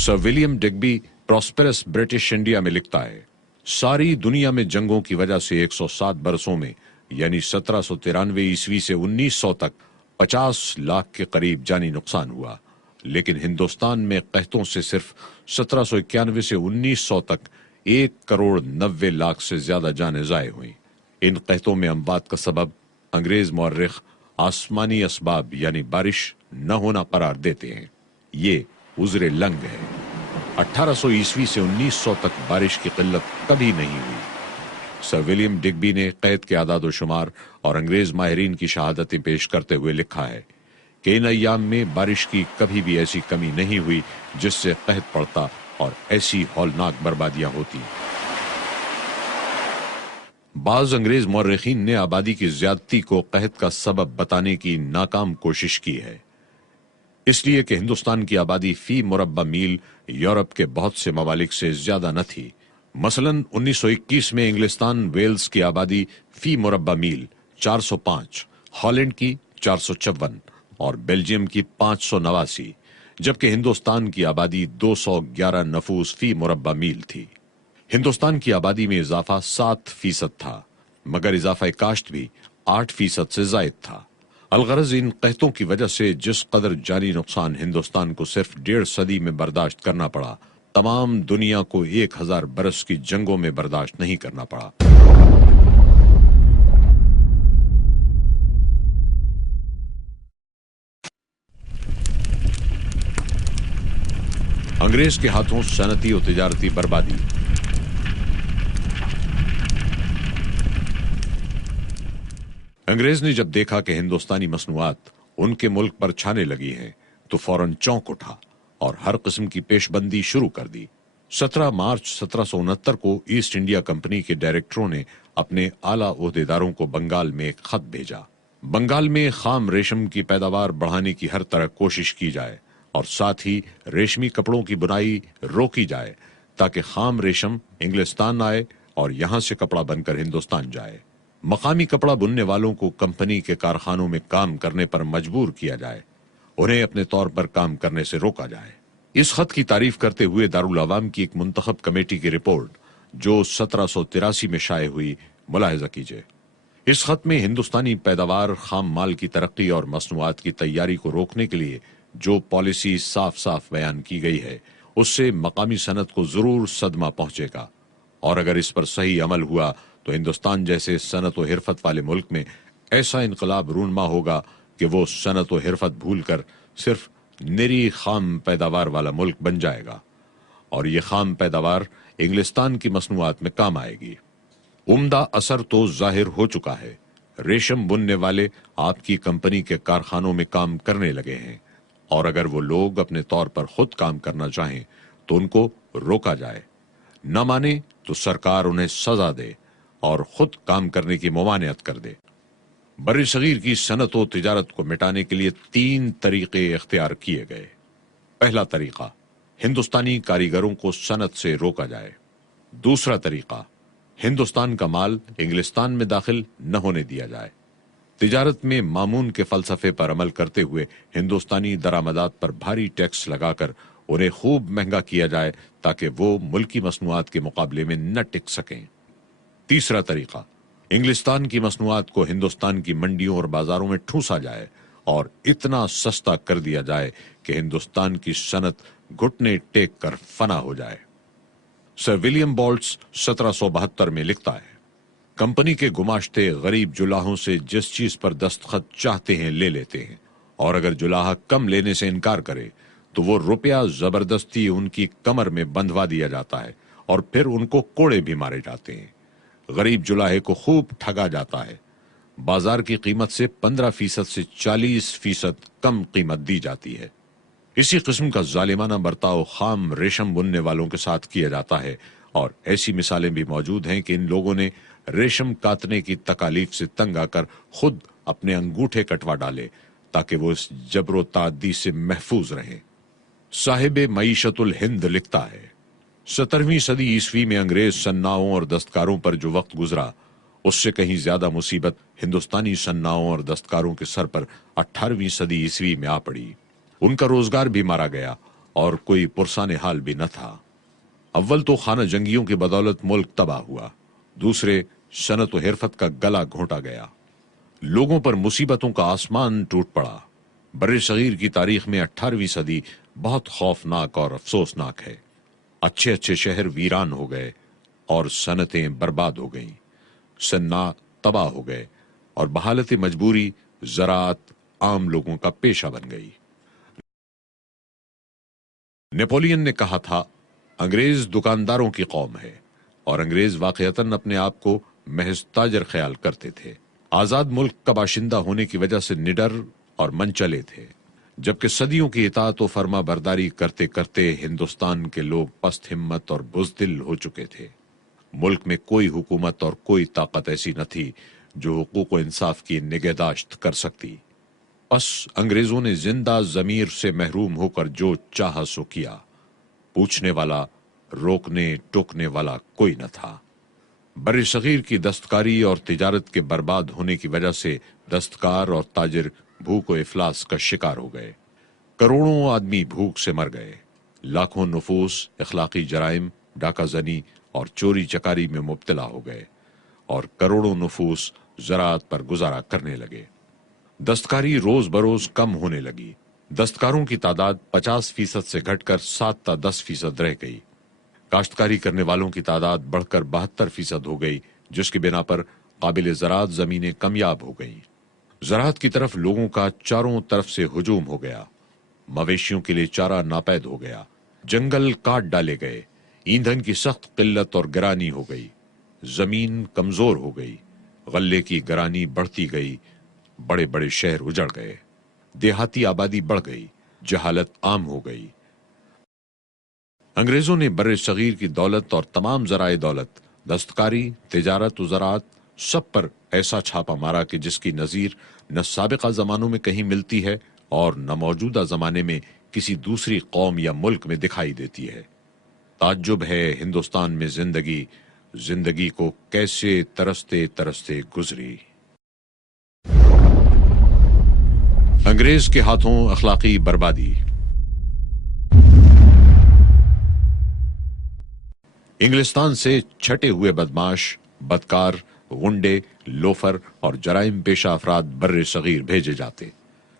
Sir William Digby prosperous British India में लिखता है, सारी दुनिया में जंगों की वजह से 107 बरसों में यानी 1793 ईस्वी से 1900 तक 50 लाख के करीब जानी नुकसान हुआ, लेकिन हिंदुस्तान में कहतों से सिर्फ 1791 से 1900 तक 1,90,00,000 से ज्यादा जानें ज़ाय हुई। इन कहतों में अमवात का सबब अंग्रेज मौर्रिख आसमानी असबाब यानी बारिश न होना करार देते हैं। ये उज़्र लंग है। 1800 ईस्वी से 1900 तक बारिश की किल्लत कभी नहीं हुई। सर विलियम डिग्बी ने कैद के आदाद शुमार और अंग्रेज माहिरीन की शहादतें पेश करते हुए लिखा है कि इन अय्याम में बारिश की कभी भी ऐसी कमी नहीं हुई जिससे कहत पड़ता और ऐसी हौलनाक बर्बादियां होती। बाज अंग्रेज मौर्रिखीन ने आबादी की ज्यादती को कहत का सबब बताने की नाकाम कोशिश की है, इसलिए कि हिंदुस्तान की आबादी फी मुरब्बा मील यूरोप के बहुत से ममालिक से ज्यादा न थी। मसलन 1921 में इंग्लिस्तान वेल्स की आबादी फी मुरब्बा मील 405, हॉलैंड की 454 और बेल्जियम की 589, जबकि हिंदुस्तान की आबादी 211 नफूस फी मुरब्बा मील थी। हिंदुस्तान की आबादी में इजाफा 7% था, मगर इजाफा काश्त भी 8% से जायद था। अलगरज इन कहतों की वजह से जिस कदर जानी नुकसान हिंदुस्तान को सिर्फ 1.5 सदी में बर्दाश्त करना पड़ा, तमाम दुनिया को 1000 बरस की जंगों में बर्दाश्त नहीं करना पड़ा। अंग्रेज के हाथों सनती और तिजारती बर्बादी। अंग्रेज ने जब देखा कि हिंदुस्तानी मसनूआत उनके मुल्क पर छाने लगी हैं, तो फौरन चौंक उठा और हर किस्म की पेशबंदी शुरू कर दी। 17 मार्च 1769 को ईस्ट इंडिया कंपनी के डायरेक्टरों ने अपने आला ओहदेदारों को बंगाल में एक खत भेजा। बंगाल में खाम रेशम की पैदावार बढ़ाने की हर तरह कोशिश की जाए और साथ ही रेशमी कपड़ों की बुनाई रोकी जाए, ताकि खाम रेशम इंग्लिस्तान आए और यहां से कपड़ा बनकर हिंदुस्तान जाए। मकामी कपड़ा बुनने वालों को कंपनी के कारखानों में काम करने पर मजबूर किया जाए, उन्हें अपने तौर पर काम करने से रोका जाए। इस खत की तारीफ करते हुए दारुल अवाम की एक मुंतखब कमेटी की रिपोर्ट जो 1783 में शाये हुई, मुलाहिजा कीजिए। इस खत में हिंदुस्तानी पैदावार, खाम माल की तरक्की और मसनूआत की तैयारी को रोकने के लिए जो पॉलिसी साफ साफ बयान की गई है, उससे मकामी सनत को जरूर सदमा पहुंचेगा, और अगर इस पर सही अमल हुआ तो हिंदुस्तान जैसे सनत व हिरफत वाले मुल्क में ऐसा इनकलाब रूनमा होगा कि वो सनत व हिरफत भूलकर सिर्फ निरी खाम पैदावार वाला मुल्क बन जाएगा, और ये खाम पैदावार इंग्लिस्तान की मसनूआत में काम आएगी। उम्दा असर तो जाहिर हो चुका है। रेशम बुनने वाले आपकी कंपनी के कारखानों में काम करने लगे हैं, और अगर वो लोग अपने तौर पर खुद काम करना चाहें तो उनको रोका जाए, न माने तो सरकार उन्हें सजा दे और खुद काम करने की मुमानियत कर दे। बर्र सगीर की सनत व तिजारत को मिटाने के लिए 3 तरीके इख्तियार किए गए। पहला तरीका, हिंदुस्तानी कारीगरों को सनत से रोका जाए। दूसरा तरीका, हिंदुस्तान का माल इंग्लिस्तान में दाखिल न होने दिया जाए। तिजारत में मामून के फलसफे पर अमल करते हुए हिंदुस्तानी दरामदात पर भारी टैक्स लगाकर उन्हें खूब महंगा किया जाए, ताकि वो मुल्की मसनूआत के मुकाबले में न टिक सकें। तीसरा तरीका, इंग्लिस्तान की मसनूआत को हिंदुस्तान की मंडियों और बाजारों में ठूंसा जाए और इतना सस्ता कर दिया जाए कि हिंदुस्तान की सनत घुटने टेक कर फना हो जाए। सर विलियम बोल्ट्स 1772 में लिखता है, कंपनी के गुमाश्ते गरीब जुलाहों से जिस चीज पर दस्तखत चाहते हैं ले लेते हैं, और अगर जुलाहा कम लेने से इनकार करे तो वो रुपया जबरदस्ती उनकी कमर में बंधवा दिया जाता है और फिर उनको कोड़े भी मारे जाते हैं। गरीब जुलाहे को खूब ठगा जाता है। बाजार की कीमत से 15% से 40% कम कीमत दी जाती है। इसी किस्म का जालिमाना बर्ताव खाम रेशम बुनने वालों के साथ किया जाता है, और ऐसी मिसालें भी मौजूद हैं कि इन लोगों ने रेशम काटने की तकालीफ से तंग आकर खुद अपने अंगूठे कटवा डाले ताकि वो इस जबरो तादी से महफूज रहें। साहिब मईशतुल हिंद लिखता है, 17वीं सदी ईस्वी में अंग्रेज सन्नाओं और दस्तकारों पर जो वक्त गुजरा, उससे कहीं ज्यादा मुसीबत हिंदुस्तानी सन्नाओं और दस्तकारों के सर पर 18वीं सदी ईस्वी में आ पड़ी। उनका रोजगार भी मारा गया और कोई पुरसाने हाल भी न था। अव्वल तो खाना जंगियों की बदौलत मुल्क तबाह हुआ, दूसरे सनत व हिरफत का गला घोंटा गया। लोगों पर मुसीबतों का आसमान टूट पड़ा। बर्रे सगीर की तारीख में 18वीं सदी बहुत खौफनाक और अफसोसनाक है। अच्छे अच्छे शहर वीरान हो गए और सनतें बर्बाद हो गईं, सन्ना तबाह हो गए और बहालत मजबूरी ज़राअत आम लोगों का पेशा बन गई। नेपोलियन ने कहा था, अंग्रेज दुकानदारों की कौम है, और अंग्रेज वाकईतन अपने आप को महज ताजर ख्याल करते थे। आजाद मुल्क का बाशिंदा होने की वजह से निडर और मनचले थे, जबकि सदियों की इताअत व फर्मा बरदारी करते करते हिंदुस्तान के लोग पस्त हिम्मत और बुज़दिल हो चुके थे। मुल्क में कोई हुकूमत और कोई ताकत ऐसी न थी जो हुकूक व इंसाफ की निगहदाश्त कर सकती। बस अंग्रेजों ने जिंदा जमीर से महरूम होकर जो चाहा सो किया। पूछने वाला, रोकने टोकने वाला कोई न था। बर्रे सगीर की दस्तकारी और तिजारत के बर्बाद होने की वजह से दस्तकार और ताजिर भूख व इफलास का शिकार हो गए। करोड़ों आदमी भूख से मर गए। लाखों नुफूस इखलाकी जराइम, डाका जनी और चोरी चकारी में मुब्तला हो गए और करोड़ों नुफूस ज़राअत पर गुजारा करने लगे। दस्तकारी रोज बरोज कम होने लगी। दस्तकारों की तादाद 50% से घटकर 7 या 10% रह गई। काश्तकारी करने वालों की तादाद बढ़कर 72% हो गई, जिसकी बिना पर काबिल ज़राअत जमीनें कमयाब हो गईं। ज़राअत की तरफ लोगों का चारों तरफ से हुजूम हो गया। मवेशियों के लिए चारा नापैद हो गया, जंगल काट डाले गए, ईंधन की सख्त किल्लत और गिरानी हो गई, जमीन कमजोर हो गई, गल्ले की गिरानी बढ़ती गई, बड़े बड़े शहर उजड़ गए, देहाती आबादी बढ़ गई, जहालत आम हो गई। अंग्रेजों ने बर्रे सगीर की दौलत और तमाम ज़राए दौलत, दस्तकारी, तिजारत व ज़राअत सब पर ऐसा छापा मारा कि जिसकी नज़ीर न साबिका ज़मानों में कहीं मिलती है और न मौजूदा ज़माने में किसी दूसरी कौम या मुल्क में दिखाई देती है। ताज्जुब है हिंदुस्तान में जिंदगी को कैसे तरसते तरसते गुजरी। अंग्रेज के हाथों अखलाकी बर्बादी। इंग्लिस्तान से छटे हुए बदमाश, बदकार, गुंडे, लोफर और जराइम पेशा अफराद बर्रे सगीर भेजे जाते।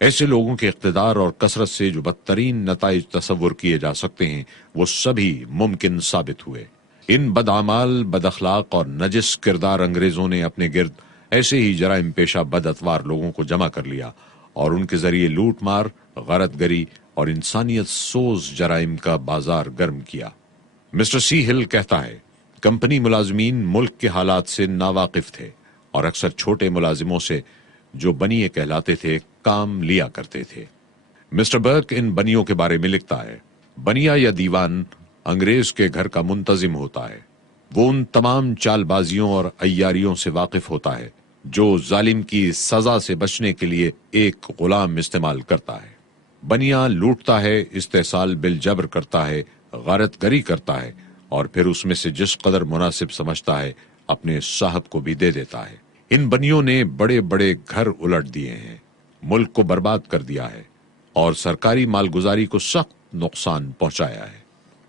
ऐसे लोगों के इख्तिदार और कसरत से जो बदतरीन नताइज तसव्वुर किए जा सकते हैं वो सभी मुमकिन साबित हुए। इन बदआमाल, बदअखलाक और नजिस किरदार अंग्रेजों ने अपने गिर्द ऐसे ही जराइम पेशा बदअतवार लोगों को जमा कर लिया और उनके जरिए लूट मार, गरतगरी और इंसानियत सोज जराइम का बाजार गर्म किया। मिस्टर सी हिल कहता है, कंपनी मुलाजमीन मुल्क के हालात से नावाकिफ थे और अक्सर छोटे मुलाजिमों से जो बनिए कहलाते थे काम लिया करते थे। मिस्टर बर्क इन बनियों के बारे में लिखता है, बनिया या दीवान अंग्रेज के घर का मुंतजिम होता है। वो उन तमाम चालबाजियों और अय्यारियों से वाकिफ होता है जो जालिम की सजा से बचने के लिए एक गुलाम इस्तेमाल करता है। बनिया लूटता है, इस्तेसाल बिल जबर करता है, गारतगरी करता है और फिर उसमें से जिस कदर मुनासिब समझता है अपने साहब को भी दे देता है। इन बनियों ने बड़े बड़े घर उलट दिए हैं, मुल्क को बर्बाद कर दिया है और सरकारी मालगुजारी को सख्त नुकसान पहुंचाया है।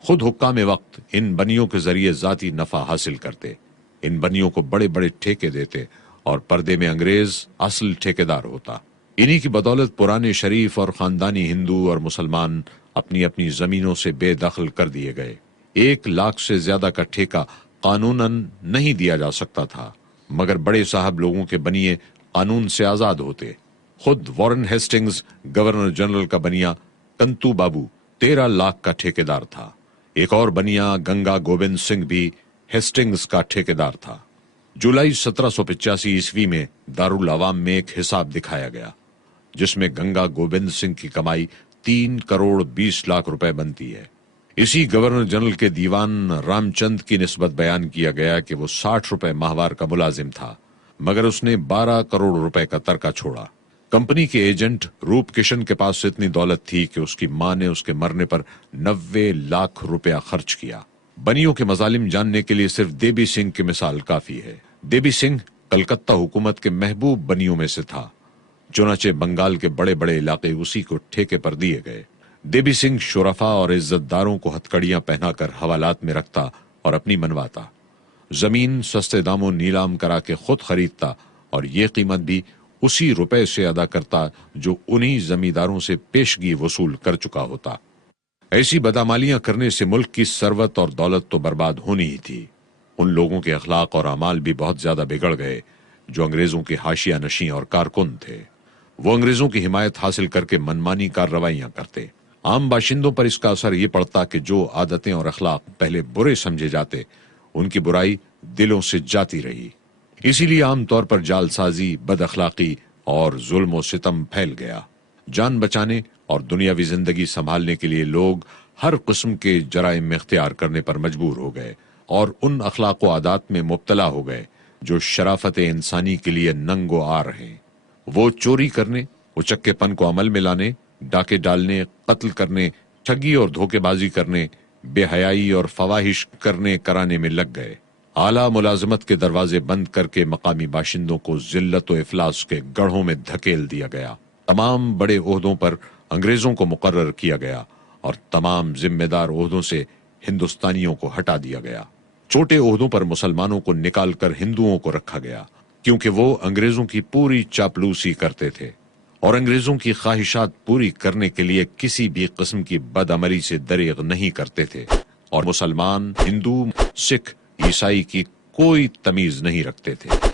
खुद हुक्काम वक्त इन बनियों के जरिए जाती नफा हासिल करते, इन बनियों को बड़े बड़े ठेके देते और पर्दे में अंग्रेज असल ठेकेदार होता। इन्हीं की बदौलत पुराने शरीफ और खानदानी हिंदू और मुसलमान अपनी अपनी जमीनों से बेदखल कर दिए गए। 1 लाख से ज्यादा का ठेका कानूनन नहीं दिया जा सकता था, मगर बड़े साहब लोगों के बनिए कानून से आजाद होते। खुद वॉरेन हेस्टिंग्स गवर्नर जनरल का बनिया कंतू बाबू 13 लाख का ठेकेदार था। एक और बनिया गंगा गोविंद सिंह भी हेस्टिंग्स का ठेकेदार था। जुलाई 1785 ईस्वी में दारुल अवाम में एक हिसाब दिखाया गया जिसमें गंगा गोविंद सिंह की कमाई 3 करोड़ 20 लाख रुपए बनती है। इसी गवर्नर जनरल के दीवान रामचंद की निस्बत बयान किया गया कि वो 60 रुपए माहवार का मुलाजिम था, मगर उसने 12 करोड़ रुपए का तरका छोड़ा। कंपनी के एजेंट रूप किशन के पास इतनी दौलत थी कि उसकी मां ने उसके मरने पर 90 लाख रुपया खर्च किया। बनियों के मजालिम जानने के लिए सिर्फ देबी सिंह की मिसाल काफी है। देबी सिंह कलकत्ता हुकूमत के महबूब बनियों में से था, चुनाचे बंगाल के बड़े बड़े इलाके उसी को ठेके पर दिए गए। देवी सिंह शुरफा और इज्जतदारों को हथकड़ियां पहनाकर हवालात में रखता और अपनी मनवाता। जमीन सस्ते दामों नीलाम करा के खुद खरीदता और ये कीमत भी उसी रुपए से अदा करता जो उन्हीं जमींदारों से पेशगी वसूल कर चुका होता। ऐसी बदामालियां करने से मुल्क की सरवत और दौलत तो बर्बाद होनी ही थी। उन लोगों के अखलाक और अमाल भी बहुत ज्यादा बिगड़ गए जो अंग्रेजों के हाशिया नशी और कारकुन थे। वो अंग्रेजों की हिमायत हासिल करके मनमानी कार्रवाइयां करते। आम बाशिंदों पर इसका असर ये पड़ता कि जो आदतें और अखलाक पहले बुरे समझे जाते, उनकी बुराई दिलों से जाती रही। इसीलिए आमतौर पर जालसाजी, बद अखलाकी और जुल्म और सितम फैल गया। जान बचाने और दुनियावी जिंदगी संभालने के लिए लोग हर किस्म के जराइम में इख्तियार करने पर मजबूर हो गए और उन अखलाक व आदात में मुब्तला हो गए जो शराफत इंसानी के लिए नंगो आर हैं। वो चोरी करने, उचक्केपन को अमल में लाने, डाके डालने, कत्ल करने, ठगी और धोखेबाजी करने, बेहयाई और फवाहिश करने कराने में लग गए। आला मुलाजमत के दरवाजे बंद करके मकामी बाशिंदों को जिल्लत व इफलास के गढ़ों में धकेल दिया गया। तमाम बड़े ओहदों पर अंग्रेजों को मुकर्रर किया गया और तमाम जिम्मेदार ओहदों से हिंदुस्तानियों को हटा दिया गया। छोटे ओहदों पर मुसलमानों को निकाल कर हिंदुओं को रखा गया, क्योंकि वो अंग्रेजों की पूरी चापलूसी करते थे और अंग्रेजों की ख्वाहिशात पूरी करने के लिए किसी भी किस्म की बदअमली से दरेग नहीं करते थे और मुसलमान, हिंदू, सिख, ईसाई की कोई तमीज नहीं रखते थे।